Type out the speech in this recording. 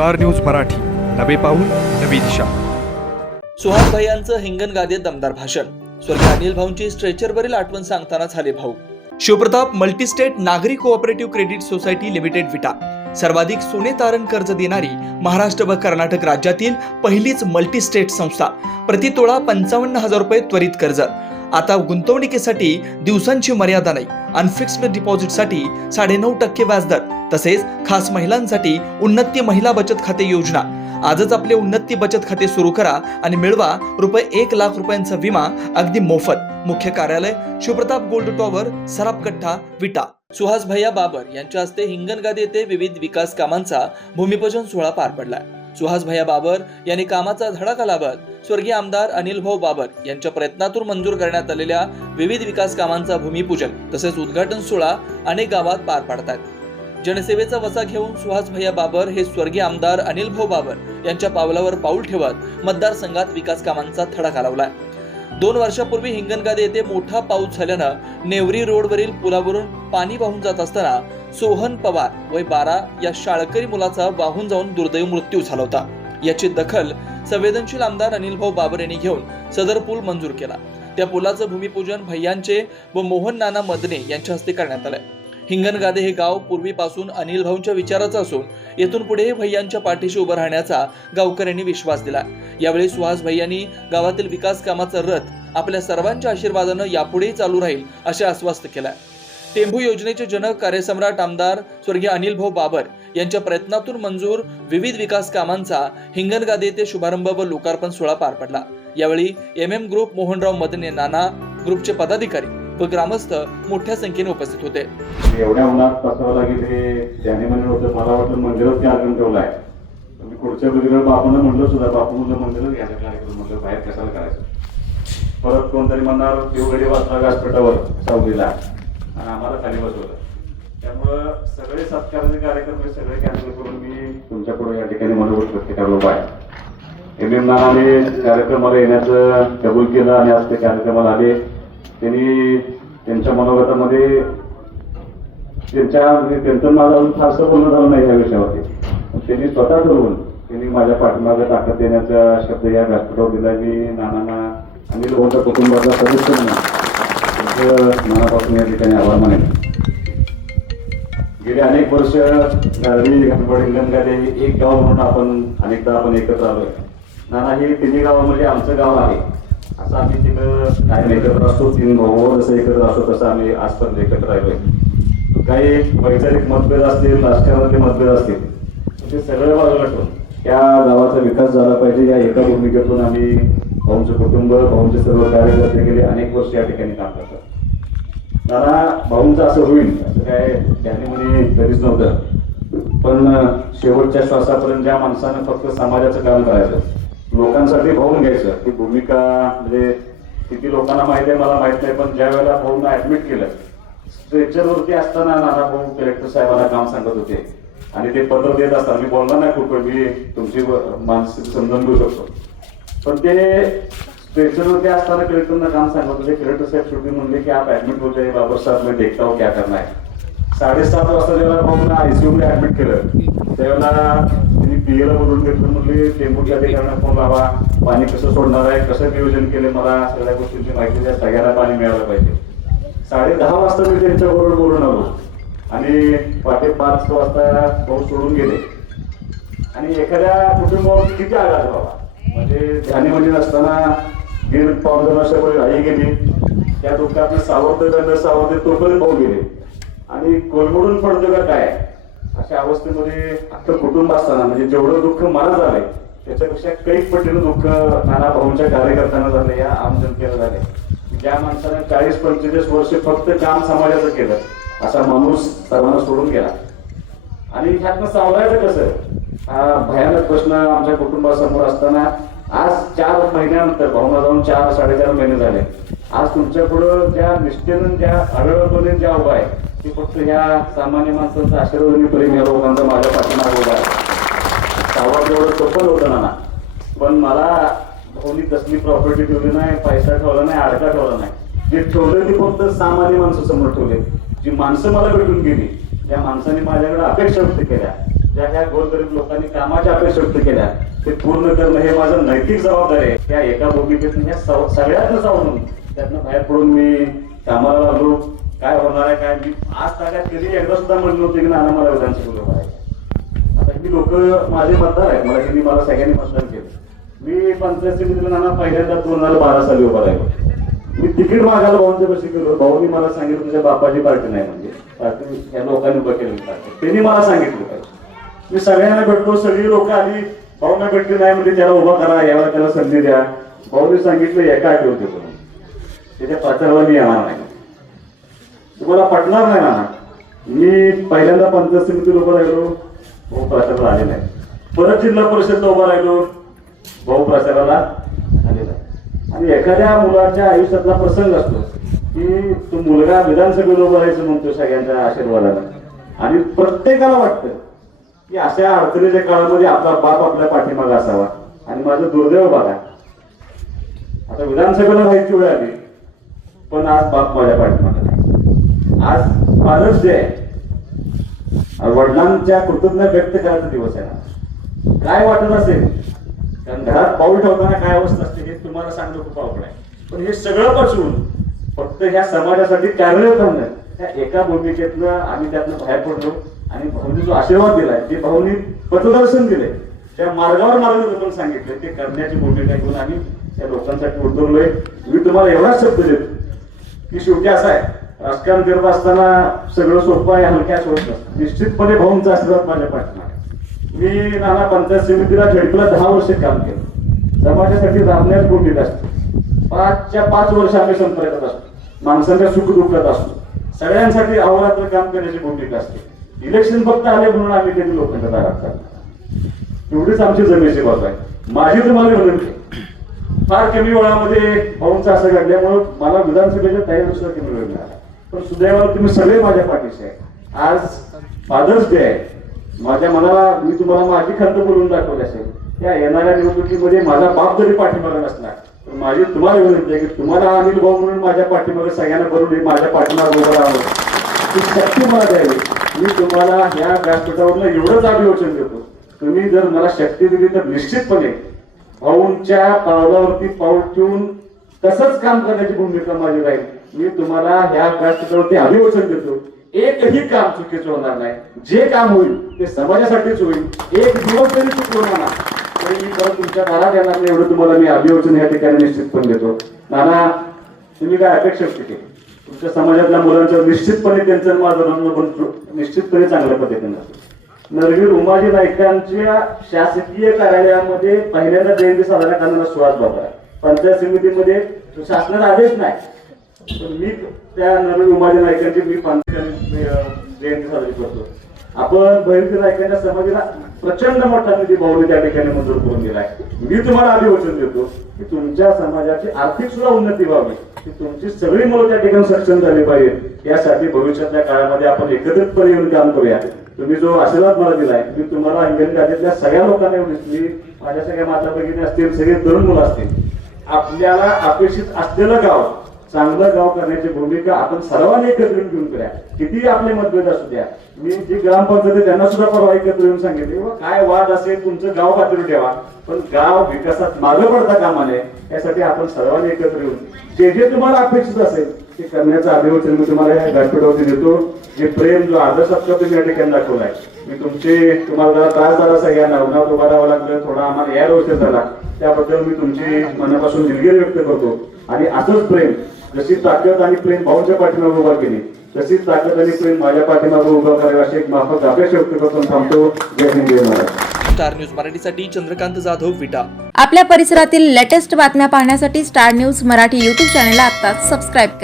Star news Marathi, नवे पाऊल नवी दिशा. सुहास भैयांचं हिंगणगादेत दमदार भाषण. स्वर्गीय अनिल भाऊंची स्ट्रेचरवरील आठवण सांगताना झाले भाऊ. शिवप्रताप मल्टीस्टेट नागरी कोऑपरेटिव्ह क्रेडिट सोसायटी लिमिटेड विटा सर्वाधिक सोने तारण कर्ज देणारी महाराष्ट्र व कर्नाटक राज्यातील पहिलीच मल्टीस्टेट संस्था. प्रतितोळा 55,000 रुपये त्वरित कर्ज. आता गुंतवणुकीसाठी दिवसांची मर्यादा नाही. अनफिक्स्ड डिपॉझिटसाठी 9.5% व्याजदर. तसेच खास महिलांसाठी उन्नती महिला बचत खाते योजना. आजच आपले उन्नती बचत खाते सुरू करा आणि मिळवा रुपये 1,00,000 रुपयांचा विमा अगदी मोफत. मुख्य कार्यालय शिवप्रताप गोल्ड टॉवर, सराफकट्टा, विटा. सुहास भैया बाबर यांच्या हस्ते हिंगणगादी येथे विविध विकास कामांचा भूमिपूजन सोहळा पार पडला. सुहास भैया बाबर यांनी कामाचा धडाका लावत स्वर्गीय आमदार अनिल भाऊ बाबर यांच्या प्रयत्नातून मंजूर करण्यात आलेल्या विविध विकास कामांचा भूमिपूजन तसेच उद्घाटन सोहळा अनेक गावात पार पाडतात. जनसेवेचा वसा घेऊन सुहास भैया बाबर हे स्वर्गीय आमदार अनिल भाऊ बाबर यांच्या पावलावर पाऊल ठेवत मतदारसंघात विकास कामांचा धडाका लावलाय. 2 वर्षापूर्वी हिंगणगादी येथे मोठा पाऊस झाल्यानं नेवरी रोडवरील पुलावरून पाणी वाहून जात असताना सोहन पवार वय 12 या शाळकरी मुलाचा वाहून जाऊन दुर्दैवी मृत्यू झाला होता. याची दखल संवेदनशील आमदार अनिल भाऊ बाबर यांनी घेऊन सदर पूल मंजूर केला. त्या पुलाचं भूमिपूजन भैयांचे व मोहन नाना मदने यांच्या हस्ते करण्यात आलंय. हिंगणगादे हे गाव पूर्वीपासून अनिल भाऊंच्या विचाराचं असून येथून पुढे भैयांच्या पाठीशी उभं राहण्याचा गावकऱ्यांनी विश्वास दिला. यावेळी सुहास भैयांनी गावातील विकास कामाचा रथ आपल्या सर्वांच्या आशीर्वादानं यापुढेही चालू राहील असे आश्वस्त केलाय. टेंभू योजनेचे जनक कार्यसम्राट आमदार स्वर्गीय अनिल भाऊ बाबर यांच्या प्रयत्नातून मंजूर विविध विकास कामांचा हिंगणगादी येथे शुभारंभ व लोकार्पण सोहळा पार पडला. यावेळी MM ग्रुप, मोहनराव मदने, नाना ग्रुपचे पदाधिकारी व ग्रामस्थ मोठ्या संख्येने उपस्थित होते. एवढ्या उन्हात बसावं लागेल हे त्याने म्हणलं होतं. मला वाटलं मंदिरात कार्यक्रम ठेवला आहे. मी पुढच्या पिढीला बापूंना म्हणलं सुद्धा, बापू म्हणलं मंदिरात घ्यायचा कार्यक्रम, म्हणलं बाहेर कशाला करायचं. परत कोणतरी म्हणणार देवगडी वाचला व्यासपीठावर सावलीला आणि आम्हाला खाली बसवलं. त्यामुळं सगळे सत्काराचे कार्यक्रम हे सगळे कॅन्सल करून मी तुमच्या पुढे या ठिकाणी मनोगत प्रत्येकाला उभा आहे. MM नानाने कार्यक्रमाला येण्याचं कबूल केलं आणि आज ते कार्यक्रमाला आले. त्यांनी त्यांच्या मनोगतामध्ये त्यांचं माझं अजून फारसं बोलणं झालं नाही या विषयावरती. त्यांनी स्वतः ठरवून त्यांनी माझ्या पाठीमागे ताकद देण्याचा शब्द या व्यासपीठावर दिला. मी नानांना अनिल भाऊंच्या कुटुंबाचा सदस्य म्हणून मनापासून या ठिकाणी आभार मानेन. गेली अनेक वर्ष गारवी, घनवड, हिंगणगादी एक गाव म्हणून अनेकदा आपण एकत्र आलोय. नाना हे तिन्ही गाव म्हणजे आमचं गाव आहे असं आम्ही तिथं कायम एकत्र असतो. 3 भाऊ जसं एकत्र असतो तसं आम्ही आजपर्यंत एकत्र राहिलोय. काही वैचारिक मतभेद असतील, राजकारणातले मतभेद असतील, ते सगळं बाजूला ठेवून त्या गावाचा विकास झाला पाहिजे या एका भूमिकेतून आम्ही भाऊंचं कुटुंब, भाऊंचे सर्व कार्यकर्ते गेले अनेक वर्ष या ठिकाणी काम करतात. नाना भाऊंचं असं होईल असं काय त्यांनी म्हणे कधीच नव्हतं. पण शेवटच्या श्वासापर्यंत ज्या माणसानं फक्त समाजाचं काम करायचं, लोकांसाठी भाऊन घ्यायचं, ती भूमिका म्हणजे किती लोकांना माहिती आहे मला माहित नाही. पण ज्या वेळेला भाऊंना ऍडमिट केलं, स्ट्रेचरवरती असताना नाना भाऊ कलेक्टर साहेबांना काम सांगत होते आणि ते पत्र देत असताना मी बोलणार नाही कुठं, मी तुमची मानसिक समजून घेऊ शकतो. पण ते स्ट्रेचरवरती असताना कलेक्टरना काम सांगत होते. कलेक्टर साहेब शेवटी म्हणले की आप ऍडमिट हो जाए बाबर साहेब, मैं देखता हूँ क्या करना है. 7:30 वाजता जेव्हा भाऊंना ICU मध्ये ऍडमिट केलं त्यावेळेला त्यांनी PA ला बोलून घेतलं. म्हणले टेंबूच्या अधिकाऱ्यांना फोन लावा, पाणी कसं सोडणार आहे, कसं नियोजन केले, मला सगळ्या गोष्टींची माहिती द्या, सगळ्यांना पाणी मिळालं पाहिजे. 10:30 वाजता मी त्यांच्याबरोबर बोलून आलो आणि 5:30 वाजता भाऊ सोडून गेले. आणि एखाद्या कुटुंबावर किती आघात बाबा, म्हणजे ध्यानीमध्ये नसताना 1.5-2 वर्षापूर्वी आई गेली. त्या दुःखात सावरते तोपर्यंत भाऊ गेले आणि कोलमडून पडतो का काय अशा अवस्थेमध्ये अख्खं कुटुंब असताना म्हणजे जेवढं दुःख मला झालंय त्याच्यापेक्षा कैक पटीनं दुःख नाना भाऊंच्या कार्यकर्त्यांना झालं, या आम जनतेला झाले. ज्या माणसाने 40-45 वर्ष फक्त काम समाजाचं केलं असा माणूस सर्वांना सोडून गेला. आणि ह्यातनं सावरायचं कसं हा भयानक प्रश्न आमच्या कुटुंबासमोर असताना आज 4 महिन्यानंतर भाऊंना जाऊन 4-4.5 महिने झाले. आज तुमच्या पुढं ज्या निष्ठेनं, ज्या अडळपणे ज्या उभा आहे ती फक्त ह्या सामान्य माणसांचा आशीर्वाद आणि प्रेम या लोकांचा माझ्या पाठीमागे उभा आहे. सावध एवढं सोपं होतं नाना, पण मला भाऊनी कसली प्रॉपर्टी ठेवली नाही, पैसा ठेवला नाही, अडका ठेवला नाही. जे ठेवलं ते फक्त सामान्य माणसासमोर ठेवले. जी माणसं मला भेटून गेली, त्या माणसाने माझ्याकडे अपेक्षा व्यक्त केल्या, ज्या ह्या ह्या गोरगरीब लोकांनी कामाच्या अपेक्षा व्यक्त केल्या ते पूर्ण करणं हे माझं नैतिक जबाबदारी आहे. त्या एका भूमिकेतून ह्या सगळ्यातनं जाऊन त्यातनं बाहेर पडून मी कामाला लागलो. काय होणार आहे काय, मी आज तागात कधी एकदा सुद्धा म्हणलं नव्हतं की नाना मला विधानसभेला उभं राहायचं. आता ही लोक माझे मतदार आहेत, मला सगळ्यांनी मतदान केलं. मी पंचायत समितीला नाना पहिल्यांदा 2012 साली उभा राहिलो. मी तिकीट मागायला भाऊंच्या बशी गेलो. भाऊनी मला सांगितलं तुझ्या बापाची पार्टी नाही, म्हणजे पार्टी ह्या लोकांनी उभं केलेली पार्टी, त्यांनी मला सांगितलं पाहिजे. मी सगळ्यांना भेटलो, सगळी लोक आली, भाऊना भेटली नाही म्हणजे त्याला उभा करा, याला त्याला संधी द्या. भाऊनी सांगितलं एका आठवत देतो, त्याच्या प्रचाराला मी येणार नाही. तुम्हाला पटणार नाही ना, मी पहिल्यांदा पंचायत समितीला उभं राहिलो, भाऊ प्रचाराला आले नाही. परत जिल्हा परिषदला उभा राहिलो, भाऊ प्रचाराला आले नाही. आणि एखाद्या मुलाच्या आयुष्यातला प्रसंग असतो की तो मुलगा विधानसभेला उभं राहायचं म्हणतो सगळ्यांच्या आशीर्वादाला, आणि प्रत्येकाला वाटतं की अशा अडचणीच्या काळामध्ये आपला बाप आपल्या पाठीमागे असावा. आणि माझं दुर्दैव बघा, आता विधानसभेला राहायची वेळ आली पण आज बाप माझ्या पाठीमागे नाही. आज फादर्स डे आहे, वडिलांच्या कृतज्ञता व्यक्त करायचा दिवस आहे ना. काय वाटत असेल, कारण घरात पाऊल ठेवताना काय अवस्था असते हे तुम्हाला सांगणं खूप अवघड आहे. पण हे सगळं पासून फक्त ह्या समाजासाठी कार्यरत होणं, त्या एका भूमिकेतनं आम्ही त्यातनं बाहेर पडलो. आणि भाऊनी जो आशीर्वाद दिलाय, ते भाऊनी पथदर्शन दिले, त्या मार्गावर मार्गदर्शन सांगितले, ते करण्याची भूमिका घेऊन आम्ही त्या लोकांसाठी उतरलोय. मी तुम्हाला एवढाच शब्द देतो की शेवटी असं आहे, राजकारण करत असताना सगळं सोपं आहे, हलक्या सोडत नसतं. निश्चितपणे भाऊंचा आशीर्वाद माझ्या पाठीमागे. मी नाना पंचायत समितीला झेडपीला 10 वर्ष काम केलं. समाजासाठी राबण्यास भूमिका असते. 5च्या 5 वर्ष आम्ही संपर्कात असतो, माणसांच्या सुख दुःखात असतो, सगळ्यांसाठी अहोरात्र काम करण्याची भूमिका असते. इलेक्शन फक्त आले म्हणून आम्ही कधी लोकांच्या दारात चालतो, एवढीच आमची जमेची बाजू आहे. माझी तुम्हाला विनंती, फार कमी वेळामध्ये भाऊंचं असं घडल्यामुळे मला विधानसभेच्या तयारीनुसार कमी वेळ मिळाला, पण सुदैवाला तुम्ही सगळे माझ्या पाठीशी आहे. आज फादर्स डे आहे. माझ्या मनाला मी तुम्हाला माझी खंत बोलून दाखवली असेल, त्या येणाऱ्या निवडणुकीमध्ये माझा बाप जरी पाठीमागे नसला तर माझी तुम्हाला विनंती आहे की तुम्हाला अनिल भाऊ म्हणून माझ्या पाठीमागे सगळ्यांना बरोबर माझ्या पाठीमागे उभं राहावं, ती शक्ती मला द्यावी. मी तुम्हाला ह्या व्यासपीठावरनं एवढंच अभिवचन देतो, तुम्ही जर मला शक्ती दिली तर निश्चितपणे भाऊंच्या पावलावरती पाऊल ठेवून तसंच काम करण्याची भूमिका माझी राहील. मी तुम्हाला ह्या व्यासपीठावरती अभिवचन देतो, एकही काम चुकीचं होणार नाही. जे काम होईल ते समाजासाठीच होईल. एक दिवस जरी चुकलो नाना तरी मी परत तुमच्या दारात येणार नाही, एवढं तुम्हाला मी अभिवचन या ठिकाणी निश्चितपणे देतो. नाना, तुम्ही काय अपेक्षा केली तुमच्या समाजातल्या मुलांचं, निश्चितपणे त्यांचं माझं निश्चितपणे चांगल्या पद्धतीने असेल. नरवीर उमाजी नाईकांच्या शासकीय कार्यालयामध्ये पहिल्यांदा जयंती साजरा करण्याला सुरुवात झाला. पंचायत समितीमध्ये शासनाचा आदेश नाही, पण मी त्या नरवीर उमाजी नाईकांची मी जयंती साजरी करतो. आपण बहिरती नाईकांच्या समाधीला प्रचंड मोठा निधी भाऊने त्या ठिकाणी मंजूर करून दिलाय. मी तुम्हाला अभिवचन देतो की तुमच्या समाजाची आर्थिक सुद्धा उन्नती व्हावी, की तुमची सगळी मुलं त्या ठिकाणी सक्षम झाली पाहिजे. यासाठी भविष्यातल्या काळामध्ये आपण एकत्रितपणे येऊन काम करूया. तुम्ही जो आशीर्वाद मला दिलाय, मी तुम्हाला हिंगणी गादीतल्या सगळ्या लोकांना एवढी, मी माझ्या सगळ्या माता भगिनी असतील, सगळे तरुण मुलं असतील, आपल्याला अपेक्षित असलेलं गाव चांगलं गाव करण्याची भूमिका आपण सर्वांनी एकत्र घेऊन करूया. किती आपले मतभेद असू द्या, मी जी ग्रामपंचायत त्यांना सुद्धा परवा एकत्र येऊन सांगितले, काय वाद असेल तुमचं गाव पातळी ठेवा, पण गाव विकासात मागं पडता कामा नये. यासाठी आपण सर्वांनी एकत्र येऊन जे जे तुम्हाला अपेक्षित असेल ते करण्याचं अभिवचन मी तुम्हाला या व्यासपीठावरती देतो. जे प्रेम, जो आदर्शत्व तुम्ही या ठिकाणी दाखवलाय, मी तुम्हाला जरा त्रास झाला सगळ्यांना, उन्हात उभा राहावं लागलं, थोडा आम्हाला यायला उशीर झाला, त्याबद्दल मी तुमची मनापासून दिलगिरी व्यक्त करतो. आणि असंच प्रेम, जशी ताकद आणि प्रेम भाऊंच्या पाठीमागे उभा केली, तशीच ताकद आणि प्रेम माझ्या पाठीमागे उभा करावे अशी एक माफक अपेक्षा व्यक्त करतो. थांबतो. जय हिंद, जय महाराज. स्टार न्यूज मराठीसाठी चंद्रकांत जाधव, विटा. आपल्या परिसरातील लेटेस्ट बातम्या पाहण्यासाठी स्टार न्यूज मराठी यूट्यूब चॅनलला आत्ताच सबस्क्राईब करा.